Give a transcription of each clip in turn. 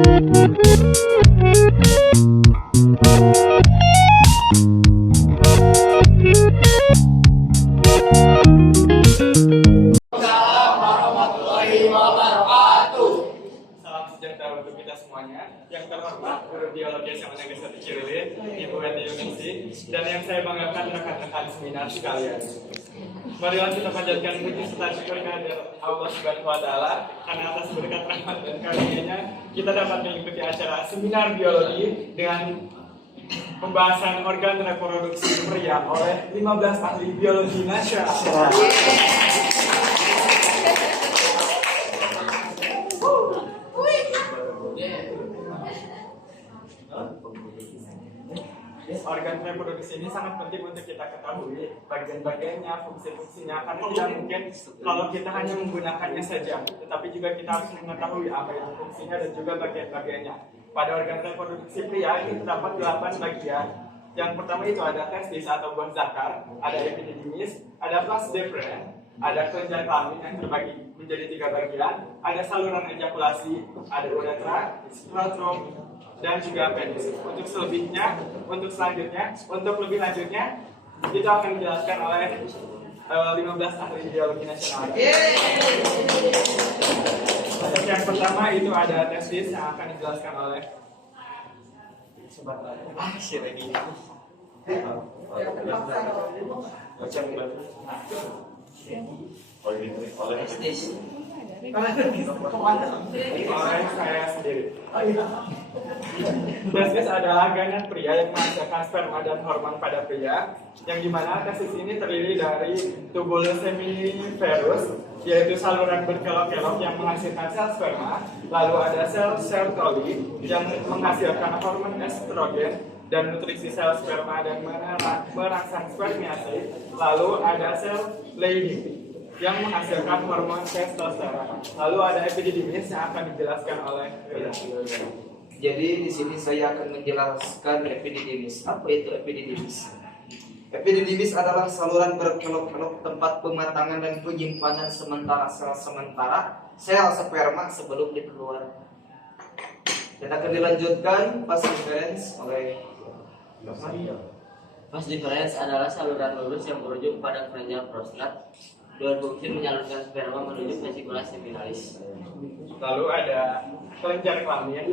Untuk kita semuanya, yang terhormat Guru Biologi SMA Negeri 1 Cirilin, Ibu Eti Yunisi, dan yang saya banggakan rekan-rekan seminar sekalian. Marilah kita panjatkan puji serta syukur kehadirat Allah Subhanahu wa Ta'ala, karena atas berkat rahmat dan karunia-Nya kita dapat mengikuti acara seminar biologi dengan pembahasan organ reproduksi pria oleh 15 ahli biologi nasional. Organ reproduksi ini sangat penting untuk kita ketahui bagian-bagiannya, fungsi-fungsinya, karena tidak mungkin kalau kita hanya menggunakannya saja, tetapi juga kita harus mengetahui apa itu fungsinya dan juga bagian-bagiannya. Pada organ reproduksi pria ini terdapat 8 bagian. Yang pertama itu ada testis atau buah zakar, ada epididymis, ada vas deferens, ada kelenjar kelamin yang terbagi menjadi 3 bagian, ada saluran ejakulasi, ada uretra, skrotum, dan juga penis. Untuk selebihnya, untuk selanjutnya, untuk lebih lanjutnya, itu akan dijelaskan oleh 15 ahli biologi nasional. Untuk yang pertama itu ada testis yang akan dijelaskan oleh oleh saya sendiri. Testis adalah ganas pria yang menghasilkan sperma dan hormon pada pria, yang dimana testis ini terdiri dari tubulus seminiferus, yaitu saluran berkelok-kelok yang menghasilkan sel sperma, lalu ada sel Sertoli yang menghasilkan hormon estrogen dan nutrisi sel sperma dan merangsang spermiasi, lalu ada sel Leydig yang menghasilkan hormon testosteron. Lalu ada epididymis yang akan dijelaskan oleh Jadi di sini saya akan menjelaskan epididymis. Apa itu epididymis? Epididymis adalah saluran berkelok-kelok tempat pematangan dan penyimpanan sementara sel sperma sebelum dikeluarkan. Dan akan dilanjutkan vas deferens oleh Vas deferens adalah saluran lurus yang berujung pada kelenjar prostat, berfungsi menyalurkan sperma menuju vesicula seminalis. Lalu ada kelenjar kelamin.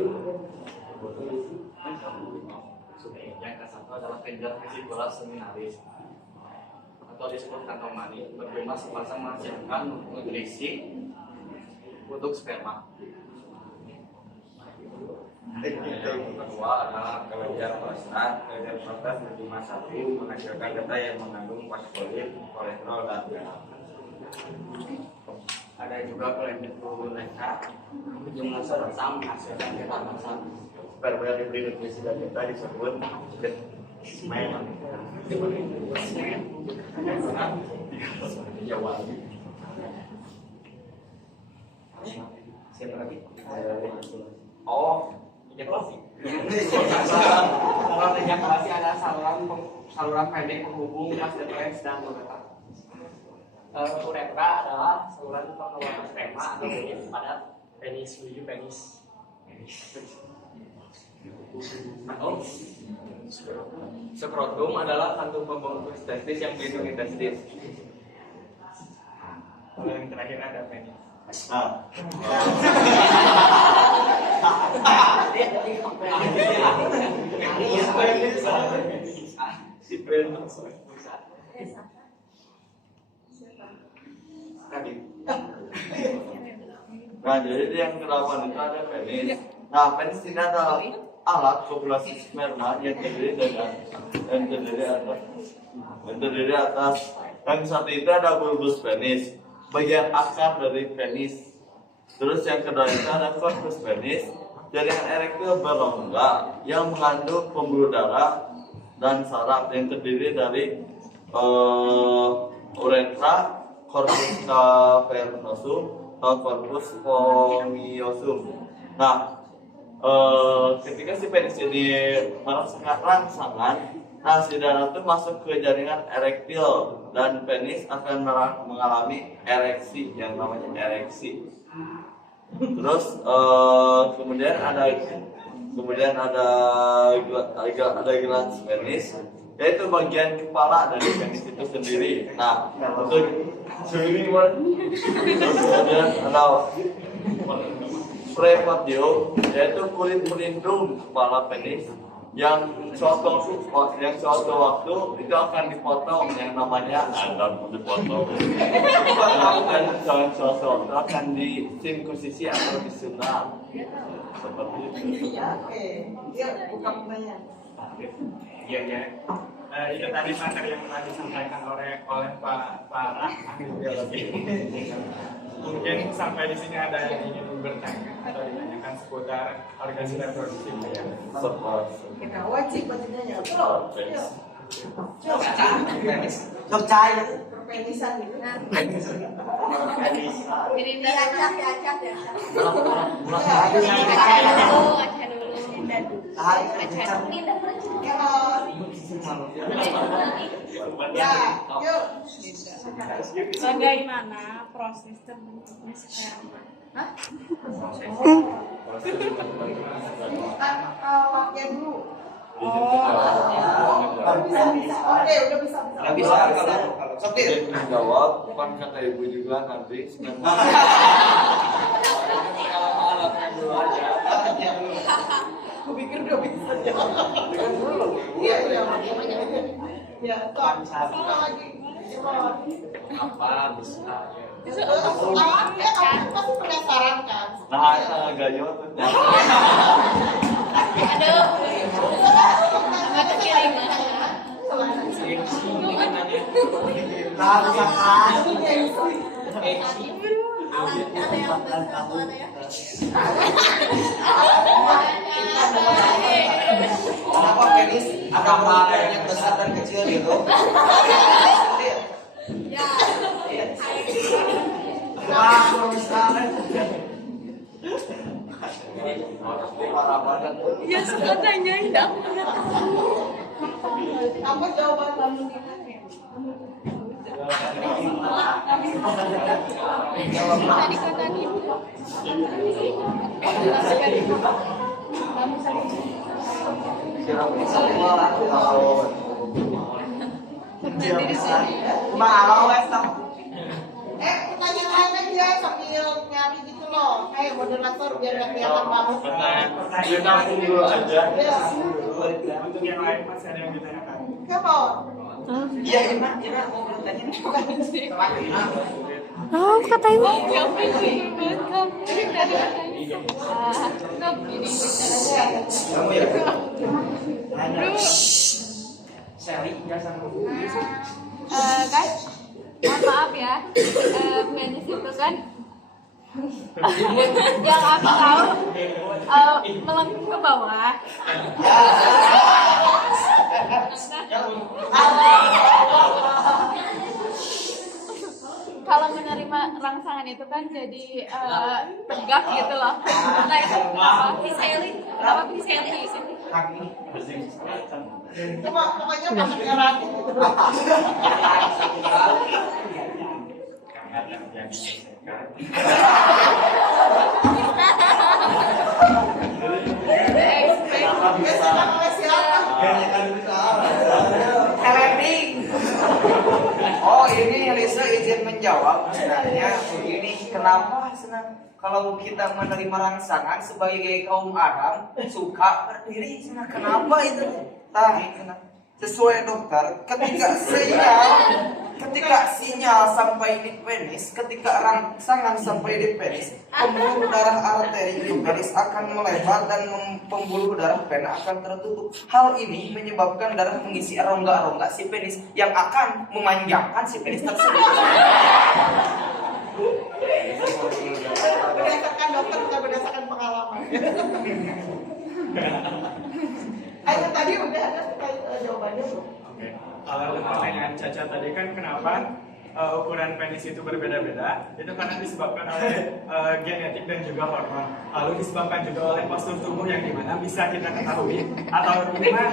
Yang ke-1 adalah kelenjar vesicula seminalis atau disebut kantong mani, berguna sepasang menghasilkan nutrisi untuk sperma. Yang kedua adalah kelenjar prostat. Kelenjar prostat berjumlah 1 menghasilkan data yang mengandung fosfolip, kolesterol, dan garam. Ada juga kelenjar uretra berjumlah 1 menghasilkan data masam. Sperma yang diberi nutrisi dan data disebut semen. siapa lagi? Oh, ejakulasi. Saluran ejakulasi adalah saluran pendek penghubung vas deferens dan uretra. Uretra adalah saluran pengeluaran sperma atau fluid pada penis menuju penis. Skrotum adalah kantung pembungkus testis yang melindungi testis. Lalu yang terakhir ada penis. Nah, jadi yang ke-8 itu ada penis. Nah, penis ini adalah alat populasi sperma yang terdiri atas yang satu itu ada bulbus penis, bagian akar dari penis. Terus yang kedua itu ada corpus penis, jaringan erektil berongga yang mengandung pembuluh darah dan saraf yang terdiri dari uretra, corpus cavernosum, atau corpus spongiosum. Nah, ketika si penis ini merasakan rangsangan, nah si darah itu masuk ke jaringan erektil dan penis akan mengalami ereksi yang namanya ereksi. Terus kemudian ada glans penis, yaitu bagian kepala dari penis itu sendiri. Nah, untuk terus kemudian ada prematio, yaitu kulit pelindung kepala penis yang suatu waktu itu akan dipotong, yang namanya akan dipotong, dan suatu waktu akan disirkusisi atau disunat seperti itu. Iya. Itu tadi materi yang telah disampaikan oleh Pak Farah, ahli biologi. Mungkin sampai di sini ada yang ingin bertanya atau ditanyakan seputar organ reproduksi pria. Kita wajib bertanya terus. Dok cai. Perpenisan gitu. Ini diacak ya. Ya, yuk. Bagaimana proses terbentuknya sperma? Waknya dulu. Bisa. Oke, udah bisa. Nggak bisa kalau sopir. Jawab, bukan kata ibu juga nanti. Aku pikir udah bisa. Iya. Ya, kok lagi. Apa bisa? Kamu pasti penasaran kan? Nah, gayo tuh. Aduh, sama kekiriman. Ada yang besar, ada ya. Kenapa penis ada bagian yang besar dan kecil gitu? Ya. Ya suka tanyain, aku nggak tahu. Apa jawaban kamu nih? Tadi kata gitu. Pertanyaan aja sambil nyari gitu loh. Kayak moderator biar nggak kelihatan banget. Pertanyaan nampung dulu aja. Ya. Untuk yang lain masih ada yang ditanyakan. Come on. Iya, Ina mau bertanya. Oh, kata ibu. Kamu tadi Kamu ya? guys, mohon maaf ya, penis itu kan yang aku tahu melengkung ke bawah. Kalau menerima rangsangan itu kan jadi tegak gitu loh. Nah itu kenapa Piseli? Kenapa Piseli di sini? Cuma pokoknya makan erat. Oh, ini Lisa izin menjawab. Sebenarnya begini, kenapa kalau kita menerima rangsangan sebagai kaum Adam suka berdiri? Kenapa itu? Sesuai dokter, ketika sinyal sampai di penis, ketika rangsangan sampai di penis, pembuluh darah arteri di penis akan melebar dan pembuluh darah vena akan tertutup. Hal ini menyebabkan darah mengisi rongga-rongga si penis yang akan memanjangkan si penis tersebut. Berdasarkan dokter bukan berdasarkan pengalaman. Ayo tadi udah ada jawabannya belum? Oke. Kalau untuk pertanyaan Caca tadi kan kenapa ukuran penis itu berbeda-beda, itu karena disebabkan oleh genetik dan juga hormon. Lalu disebabkan juga oleh postur tubuh yang dimana bisa kita ketahui atau ini mah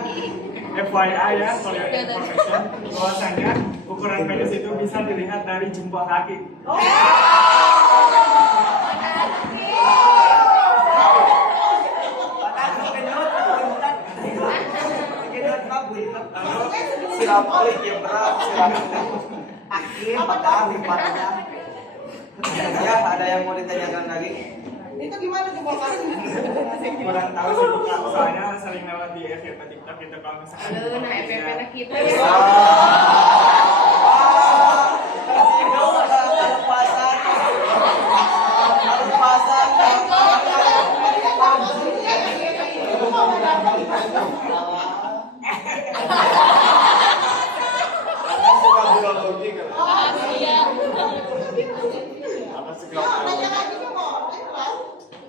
FYI ya, for your information, bahwasanya ukuran penis itu bisa dilihat dari jempol kaki. apa lagi yang berat? Akhir padahal limpatannya. Ya, ada yang mau ditanyakan lagi? Itu gimana tuh bongkarnya? Kurang tahu sih Kak, soalnya sering lewat di FYP TikTok gitu kalau misalkan Aduh, nah FYP kita Karena suka biologi kan. iya. Karena suka Nanya biologi. lagi dong,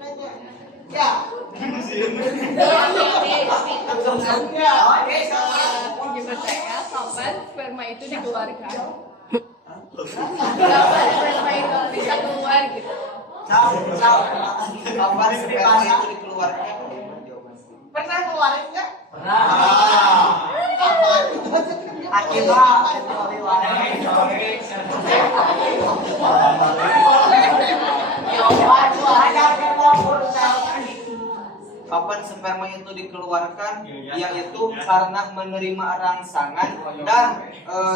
nanya. Ya. Gimana saya kapan sperma itu dikeluarkan? Kapan sperma itu bisa keluar gitu? Kapan sperma itu dikeluarkan? Pernah keluarin nggak? Pernah. Kapan? Akibat kapan sperma itu dikeluarkan, yaitu karena menerima rangsangan dan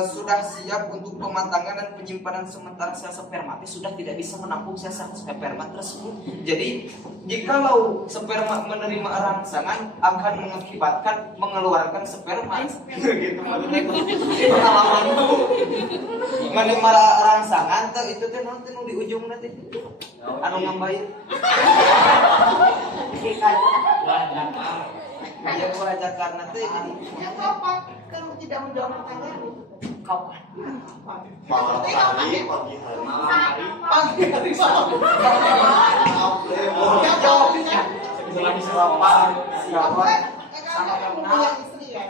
sudah siap untuk pematangan dan penyimpanan sementara sel sperma sudah tidak bisa menampung sel sperma tersebut. Jadi jikalau sperma menerima rangsangan akan mengakibatkan mengeluarkan sperma. Gitu pengalaman menerima rangsangan tuh itu teh nanti di ujung nanti anu ngambain. Ya pelajaran nanti Ya kapan? Kamu tidak menjawab pertanyaan. kapan? Malam hari, pagi hari. Pagi hari malam. Ya jawabnya. Lagi selapan Kamu kan kamu punya istri ya.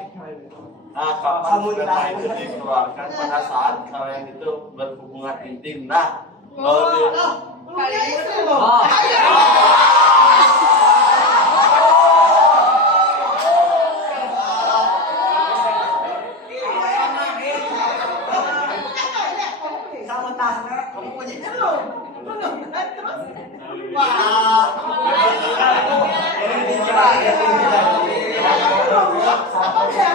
Nah, kapan sperma itu dikeluarkan pada saat kalian itu berhubungan intim. Nah, kalau di Loh, lu punya istri loh. Oh. Ayo. Sama tangga kamu punya Belum. Terus. Wah. Apa udah?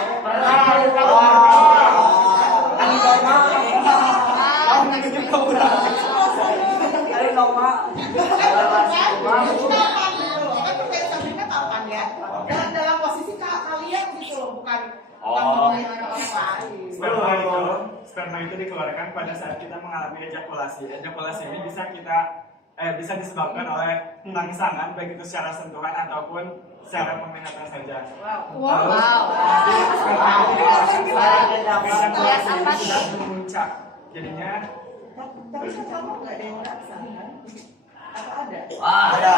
Dalam posisi kalian gitu loh, bukan Sperma itu dikeluarkan pada saat kita mengalami ejakulasi. Ejakulasi ini bisa disebabkan oleh rangsangan baik itu secara sentuhan ataupun secara peminatan saja. Wow. Sperma itu dikeluarkan pada Lihat ejakulasi apa ini sudah memuncak. Jadinya tapi kamu nggak ada yang merasa kan? Apa ada? ada.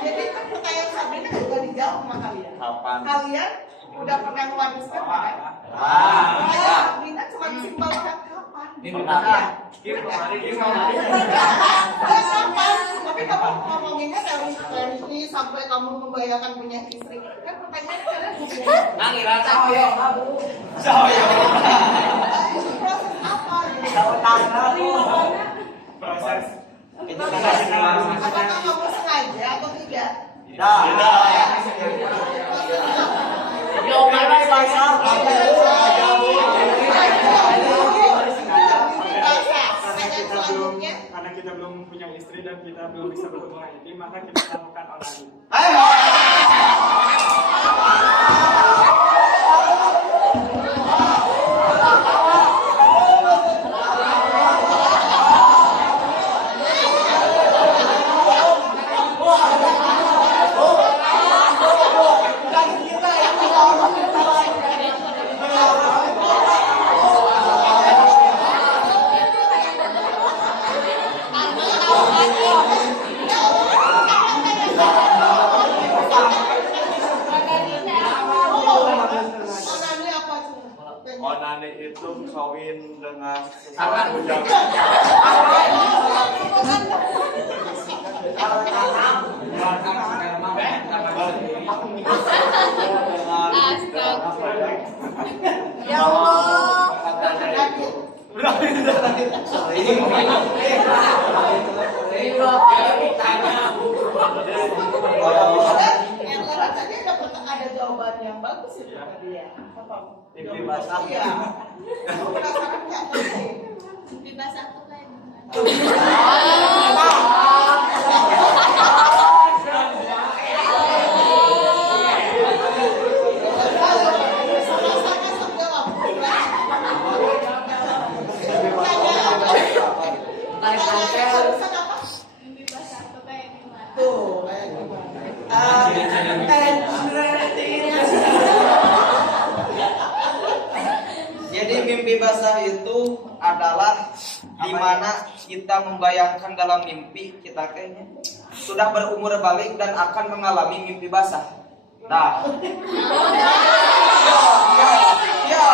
Jadi kan pertanyaan Sabrina juga dijawab sama kalian. kapan? Kalian udah pernah ngeluarin sperma kan? Ah, Pertanyaan Sabrina cuma simpel banget kapan? pernah. Kapan? Tapi kamu ngomonginnya dari ini sampai kamu membayangkan punya istri. Kan pertanyaannya kalian hubungan. Proses apa? proses Itu kan Apakah kamu sengaja atau tidak? karena kita belum punya istri dan kita belum bisa berhubungan intim, maka kita lakukan onani. Onani apa tuh? Onani itu kawin dengan sesuatu yang Ya Allah. bagus itu tadi ya. Apa? Mimpi basah. Iya. Kamu penasaran nggak tadi? Mimpi basah tuh kayak gimana? Sama-sama jawab. Barusan apa? Mimpi basah tuh kayak gimana? Tuh, kayak gimana? Jadi mimpi basah itu adalah di mana kita membayangkan dalam mimpi kita kayaknya sudah berumur balik dan akan mengalami mimpi basah. Nah, ya,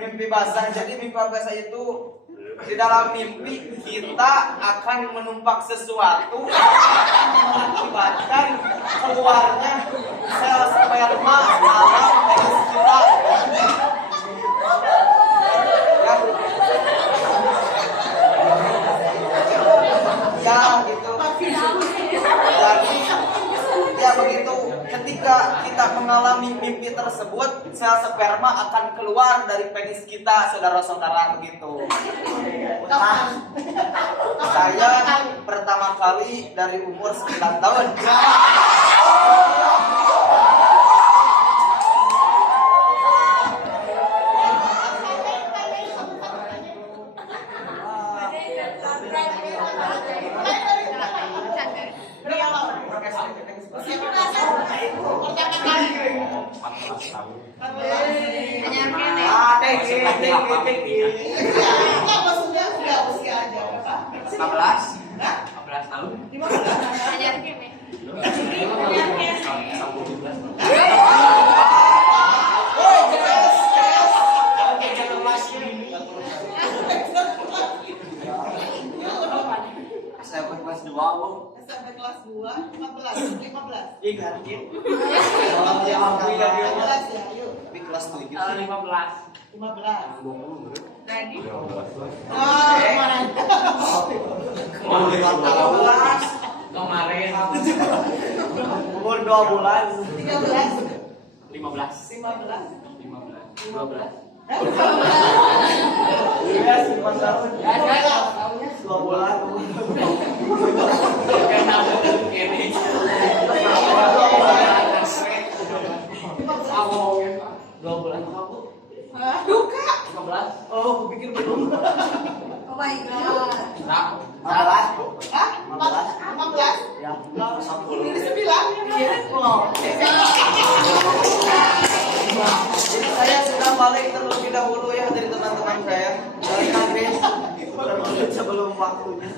mimpi basah. Jadi mimpi basah itu di dalam mimpi kita akan menumpak sesuatu akan mengakibatkan keluarnya sel sperma dalam penis kita. Ya gitu. Jadi ya begitu. Ketika kita mengalami mimpi tersebut, sel sperma akan keluar dari penis kita, saudara-saudara begitu. Nah, saya pertama kali dari umur 9 tahun. Apa sudah usia aja? 15 tahun. 15. Hanya gini. SMP kelas 2 Bu. SMP kelas 2, 15. Ih ganti. 15 ya, yuk. Tapi kelas 7 15. 15. Tadi. Kemarin. Kemarin. Umur 2 bulan. 13. 15. 15. 12. Iya, 9 tahun. Ya, 2 bulan. Karena ada kene. Awal 2 bulan kamu. Duka. 15. Oh, aku pikir belum. Oh my god. Nah, 15. Hah? 15? ya. 10. Ini 9? Iya. Oh. Jadi saya sudah balik terlebih dahulu ya dari teman-teman saya dari kampus sebelum waktunya.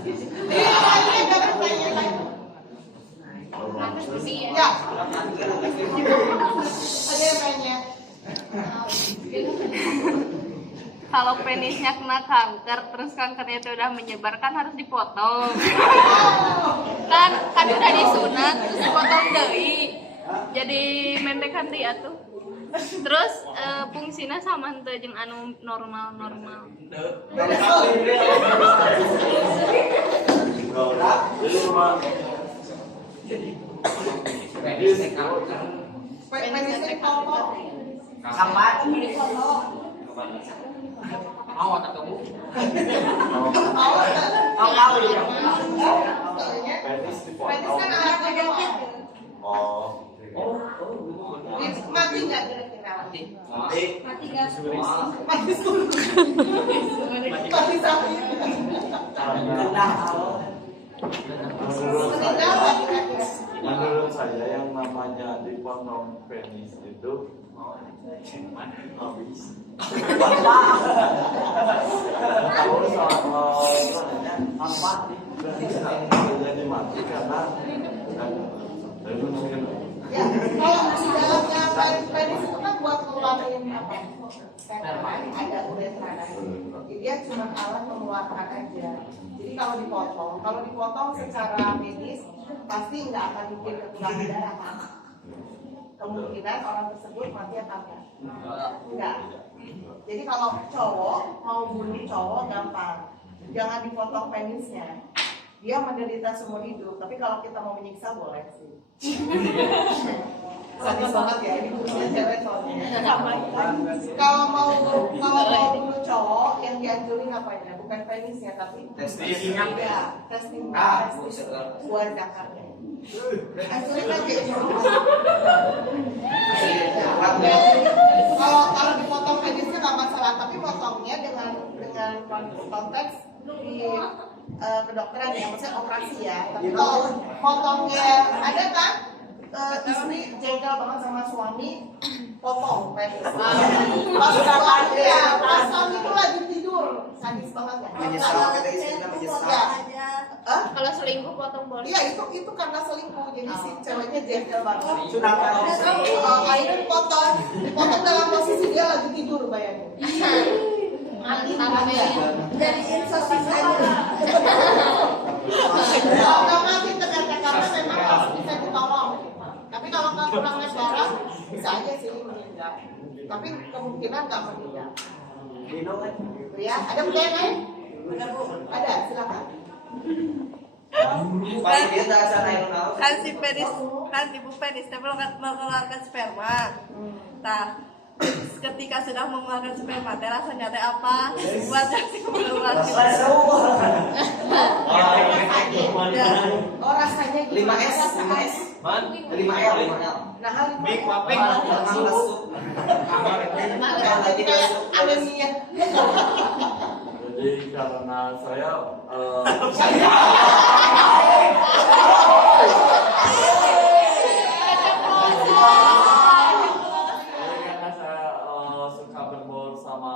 Iya, jangan tanya. Ya. Ada yang tanya. Kalau penisnya kena kanker, terus kankernya itu udah menyebar kan harus dipotong. kan udah disunat, terus dipotong deui. Jadi membekan dia tuh. Terus fungsinya sama henteu jeung anu normal-normal. Penisnya potong. Sampai mau atau kamu? Tahu ya. Penis Penis dipotong. kan alatnya gede. Oh. Mati nggak kira-kira? Mati enggak? Mati dulu. Mati sapi. Meninggal kira-kira. Menurut saya yang namanya dipotong penis itu habis. Kalau sama jadi mati karena Ya, kalau di dalamnya penis itu kan buat ngeluarin apa? Sperma, ada uretra. Jadi dia cuma alat mengeluarkan aja. Jadi kalau dipotong secara medis pasti nggak akan bikin kekurangan darah kan? Kemungkinan orang tersebut mati atau enggak? Enggak. Jadi kalau cowok mau bunuh cowok gampang, jangan dipotong penisnya. dia menderita seumur hidup. Tapi kalau kita mau menyiksa boleh sih. Sadis banget ya, ini khususnya cewek soalnya. Kalau mau bunuh cowok yang dianjurin ngapain ya? Bukan penisnya tapi Testing. ya, testing buat zakarnya. Anjurin aja. Kalau dipotong penisnya nggak masalah, tapi potongnya dengan konteks di kedokteran ya, maksudnya operasi ya. Tapi kalau potongnya ada kan istri jengkel banget sama suami, potong penis. Pas suami itu lagi tidur, sadis banget ya. Menyesal, kata istrinya menyesal. Kalau selingkuh potong boleh. Iya itu karena selingkuh, jadi si ceweknya jengkel banget. Sunatan. Akhirnya dipotong dalam posisi dia lagi tidur, bayangin. Mati Jadiin sosis aja. Nggak mati ternyata karena memang harus bisa ditolong. Tapi kalau kekurangan darah bisa aja sih meninggal. Tapi kemungkinan nggak meninggal. Gitu ya. Ada pertanyaan lain? Ada, silakan. Paling dia tak sana yang tahu. Kan si penis, kan ibu penisnya mengeluarkan sperma. Nah, ketika sudah mengeluarkan sperma, rasanya teh apa? Buat jadi mengeluarkan. Oh rasanya 5S. 5L. Nah, Big Mapek. kayak anemia. Jadi karena saya karena saya suka berbaur sama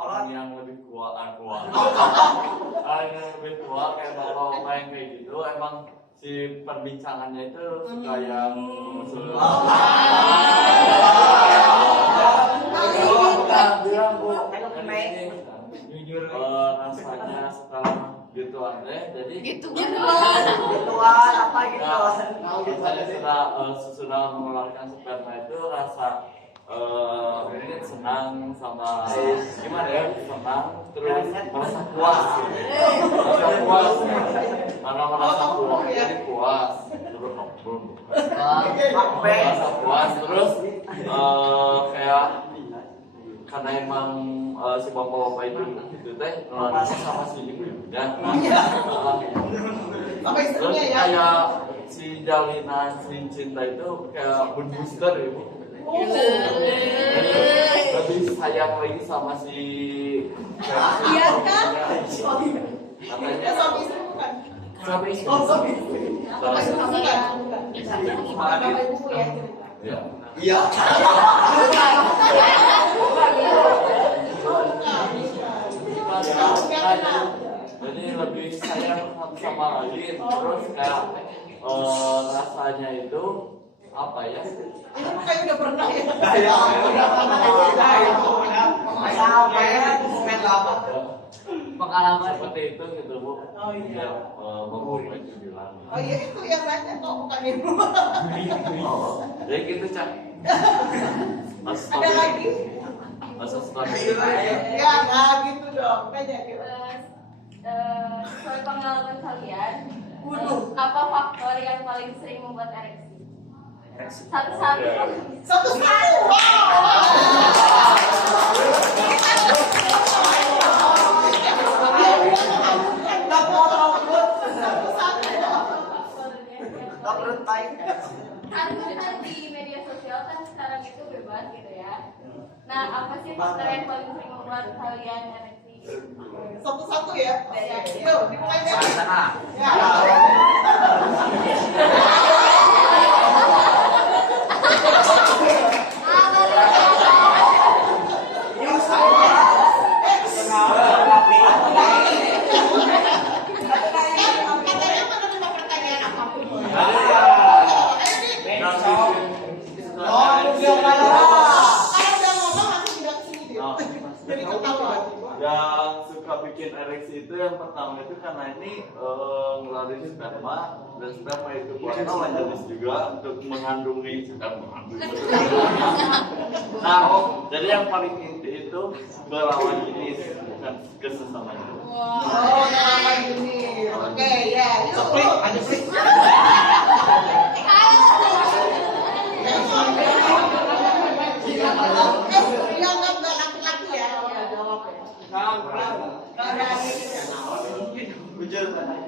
orang yang lebih tua, orang yang lebih tua kayak bapak yang kayak gitu, emang si perbincangannya itu suka yang jujur rasanya setelah gituan deh, jadi Gituan apa saya sudah mengeluarkan sperma itu rasa senang sama gimana ya, senang terus merasa puas gitu. Merasa puas jadi puas terus merasa puas terus kayak karena emang si bapak-bapak itu teh sama si ibu-ibunya. Sama Terus istrinya ya. kayak si jalinan si cinta itu kayak booster ibu. Lebih sayang lagi sama si. Iya kan? Katanya Suami istri bukan? sama istri. Suami istri. Bapak ibu bukan? Bapak ibu ya. Ya. Iya. Jadi lebih sayang satu sama lain, terus kayak rasanya itu apa ya? Ini kayak udah pernah ya. Pengalaman seperti itu gitu bu. Oh iya. Bapak itu bilang. Oh iya itu yang nanya kok bukan ibu. Jadi gitu cak. Ada lagi? Masa sekolah. Ya nggak gitu dong. Tanya gitu. Sesuai pengalaman kalian, apa faktor yang paling sering membuat ereksi? Satu-satu. Satu-satu. Wow. Kan di media sosial kan sekarang itu bebas gitu ya. Nah, apa sih faktor yang paling sering membuat kalian ereksi? Satu-satu ya. Yuk, dimulai deh. Ya. Katanya menerima pertanyaan apapun. Kalau udah ngomong langsung tidak kesini dia. Jadi ketawa. Yang suka bikin ereksi itu yang pertama itu karena ini ngeluarin sperma dan sperma itu buat jenis juga untuk mengandungi Nah, jadi yang paling inti itu ke lawan jenis bukan ke sesama jenis. Oh, nama ini. Oke,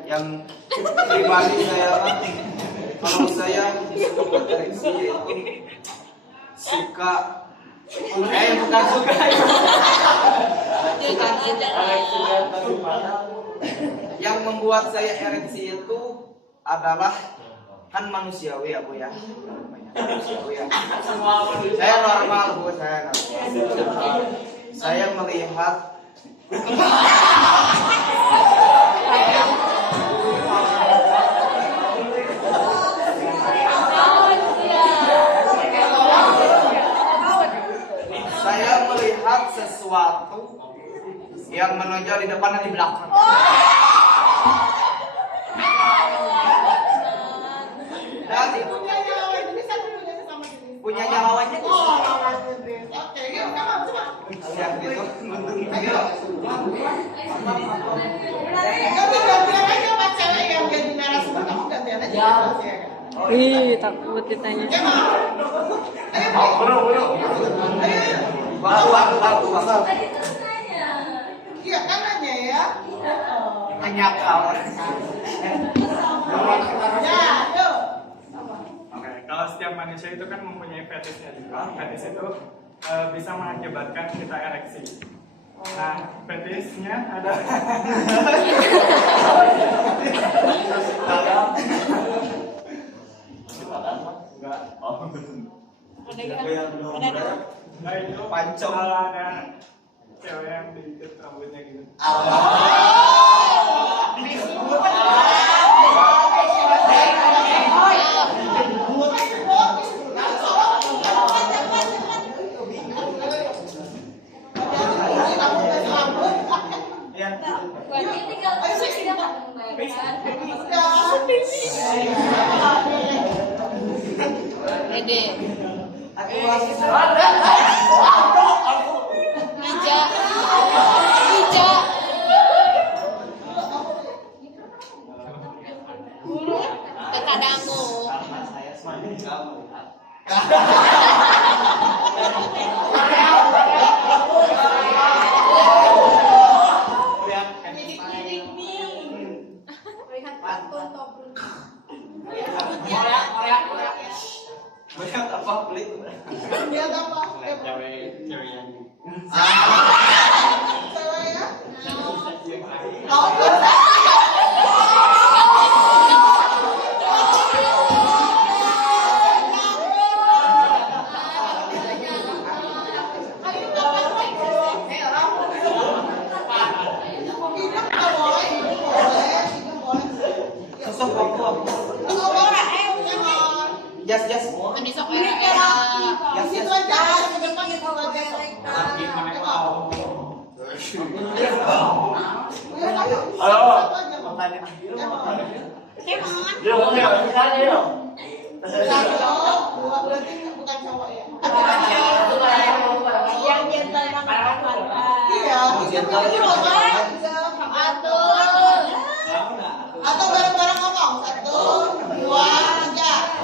Yang pribadi saya, kalau saya suka buat ereksi yaitu suka bukan suka yang membuat saya ereksi itu adalah kan manusiawi ya Bu ya, manusiawi ya. Saya normal Bu, saya normal. Saya melihat sesuatu yang menonjol di depan dan di belakang. Dan Punya nyawa jenis atau punya sama jenis? punya nyawanya Oh, lawan jenis. Oke, yuk kamu coba. yang gitu. Gantian aja Mas cewek yang jadi narasumber, kamu gantian aja. Ya. Ih, takut ditanya. Baru. Iya kan nanya ya. Hanya kau. Ya, yuk. Oke, kalau setiap manusia itu kan mempunyai fetishnya juga. Fetish itu bisa mengakibatkan kita ereksi. Nah, fetishnya ada. Enggak. Nah itu Pancong. kalau ada cewek yang diikat rambutnya gitu. Ede. Ija. Ija. Tekadamu. Melihat apa pelit? Lihat apa? Cewek yang Cewek ya? Oh, Jas. Ini sok era. Jas. Itu aja, ke depan itu aja. Berarti bukan cowok ya? Yang gentle yang Iya. Atau bareng-bareng ngomong. 1, 2, 3.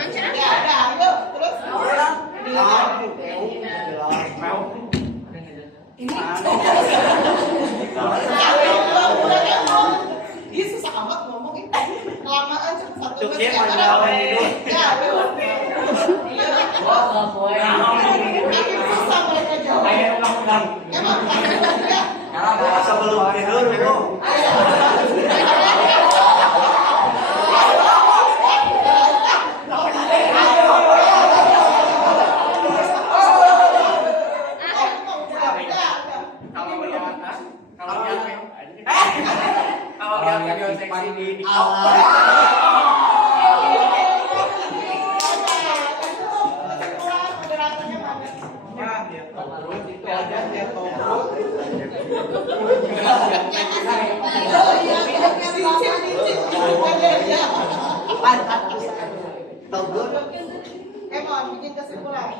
Ya ada, ayo terus. Dia susah amat ngomong ini. Kelamaan cuma 1 menit. Ya, ayo. Makin susah mereka jawab. Emang ya. Sebelum tidur itu Kalau yang video seksi di Bikin kesimpulan.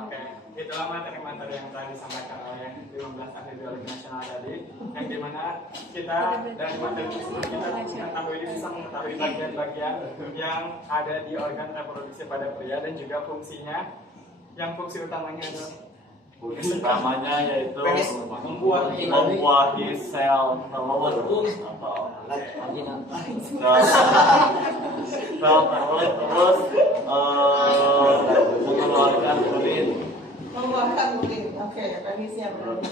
Oke, itulah materi-materi yang telah disampaikan oleh 15 ahli biologi nasional tadi, yang dimana kita dari materi tersebut kita bisa mengetahui bagian-bagian yang ada di organ reproduksi pada pria dan juga fungsinya, yang fungsi utamanya adalah Fungsi utamanya yaitu membuahi sel telur atau sel telur terus mengeluarkan urin. Mengeluarkan urin. Oke, teknisnya berarti.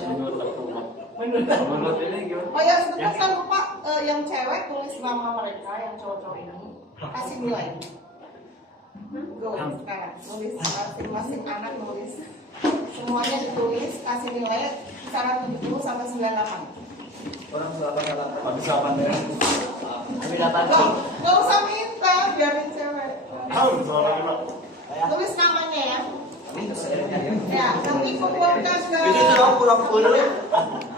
Menurut ini gimana? Oh ya, sebentar saya lupa yang cewek tulis nama mereka, yang cowok-cowok ini kasih nilai. Go, sekarang tulis masing-masing anak nulis. Semuanya ditulis, kasih nilai kisaran 70 sampai 98. orang selatan Habis apa nih? Gak usah minta, biarin cewek. Tulis namanya ya. Ya, nanti kumpulkan ke itu sudah pulang-pulang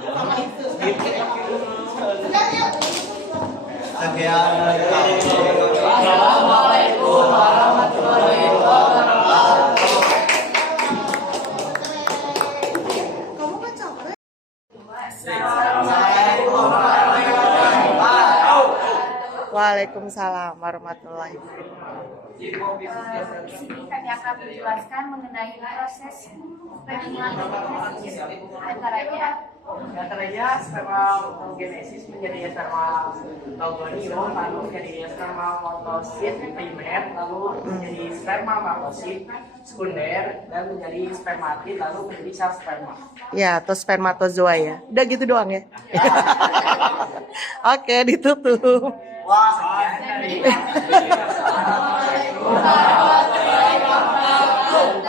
sama itu. Sudah ya. sekian Assalamualaikum warahmatullahi wabarakatuh. Kamu kan capek. Waalaikumsalam warahmatullahi wabarakatuh. Di sini kami akan menjelaskan mengenai proses antaranya spermatogenesis menjadi spermatogonio, lalu menjadi spermatosit primer, lalu menjadi spermatosit sekunder, dan menjadi spermatid, lalu menjadi sel sperma. Ya, atau spermatozoa ya. Udah gitu doang ya. Oke, ditutup.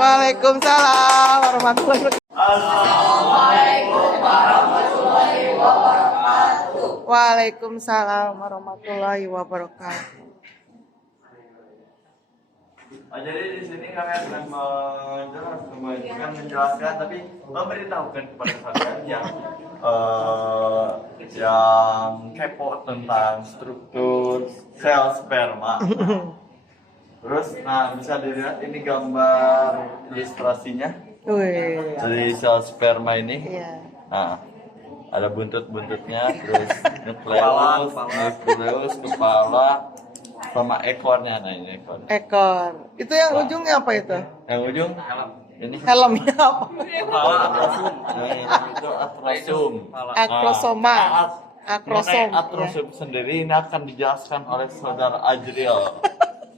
Waalaikumsalam warahmatullahi wabarakatuh. Waalaikumsalam warahmatullahi wabarakatuh. Jadi di sini kami akan menjelaskan, tapi memberitahukan kepada kalian yang kepo tentang struktur sel sperma. Terus, nah bisa dilihat ini gambar ilustrasinya Wih. dari sel sperma ini. Iya. Nah, ada buntut-buntutnya, terus nukleus, kepala, sama ekornya. Nah ini ekor. Ekor. Itu yang ujungnya apa itu? Yang ujung ini Helmnya apa? kepala atrosum. Itu atrosum. Akrosoma. Mengenai Akrosom. atrosum sendiri ini akan dijelaskan oleh saudara Ajriel.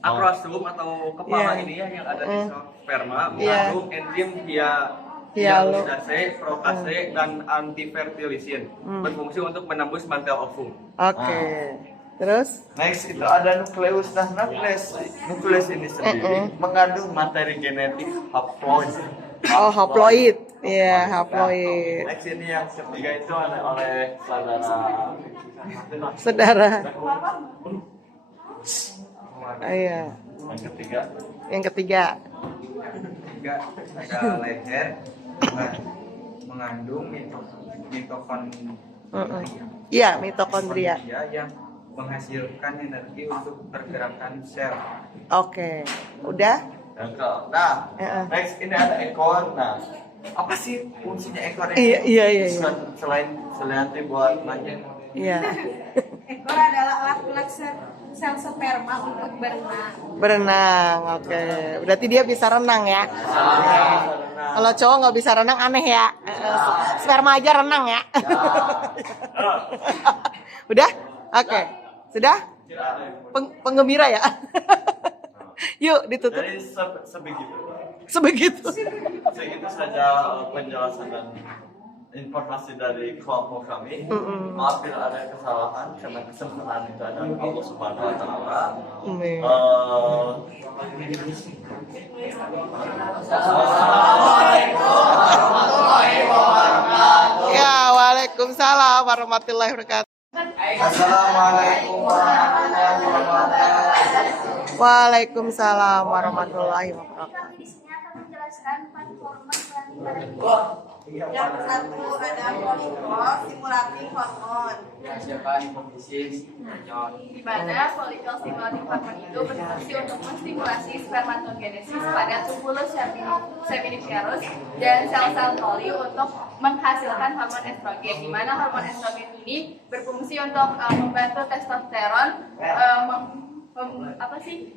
Akrosum atau kepala Iya. ini ya yang ada di sel sperma Iya. mengandung enzim hialuronidae, prokase, dan antifertilisin berfungsi untuk menembus mantel ovum. Oke. Terus? Next itu ada nukleus. Nah, nukleus ini sendiri mengandung materi genetik haploid. Oh, haploid. Iya, haploid. Next ini yang ketiga itu ada oleh Saudara. Iya. Yang ketiga Yang ketiga. Ketiga ada leher mengandung Iya, mitokondria. yang menghasilkan energi untuk pergerakan sel. Oke. Udah? yang ke nah next ini ada ekor. Nah, apa sih fungsinya ekor ini? Iya. Selain buat manja. Iya. Ekor adalah alat pelaksanaan sel sperma untuk berenang. Berenang, oke. Berarti dia bisa renang ya. Kalau cowok nggak bisa renang aneh ya. Sperma aja renang ya. Udah? Oke. Sudah? Penggembira ya. Yuk ditutup. Jadi sebegitu. Sebegitu. Segitu saja penjelasan dan informasi dari kelompok kami. Maaf bila ada kesalahan karena kesempurnaan itu ada Allah Subhanahu Wa Taala. Amin. Ya, waalaikumsalam warahmatullahi wabarakatuh. Assalamualaikum warahmatullahi wabarakatuh. Waalaikumsalam warahmatullahi wabarakatuh. Kami di sini akan menjelaskan format Yang satu ada folikul stimulating hormon. Dihasilkan hipofisis, nyon. Di mana follicle stimulating hormone itu berfungsi untuk menstimulasi spermatogenesis pada tubulus seminiferus dan sel-sel koli untuk menghasilkan hormon estrogen. Di mana hormon estrogen ini berfungsi untuk membantu testosteron Memproduksi.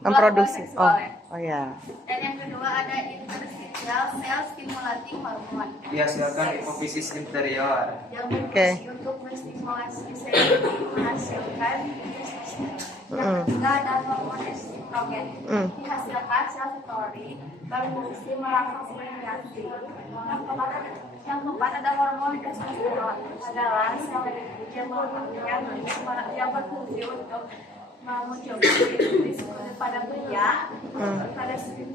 melakukan seksual, ya. Oh ya. Dan yang kedua ada interstitial cell stimulating hormone Dihasilkan hipofisis interior. yang Oke. berfungsi untuk menstimulasi sel menghasilkan testosteron. Yang ketiga ada hormon estrogen dihasilkan sel pituitary berfungsi merangsang stimulasi. Yang keempat ada hormon testosteron adalah sel yang berfungsi untuk memunculkan risiko pada pria pada pria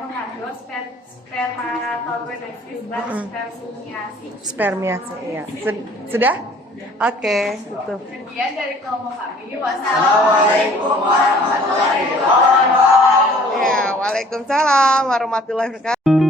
mengandung spermatogenesis dan spermiasi. Spermiasi ya. Sudah? Oke, itu. Sekian dari kelompok kami. Assalamualaikum warahmatullahi wabarakatuh. Ya, waalaikumsalam warahmatullahi wabarakatuh.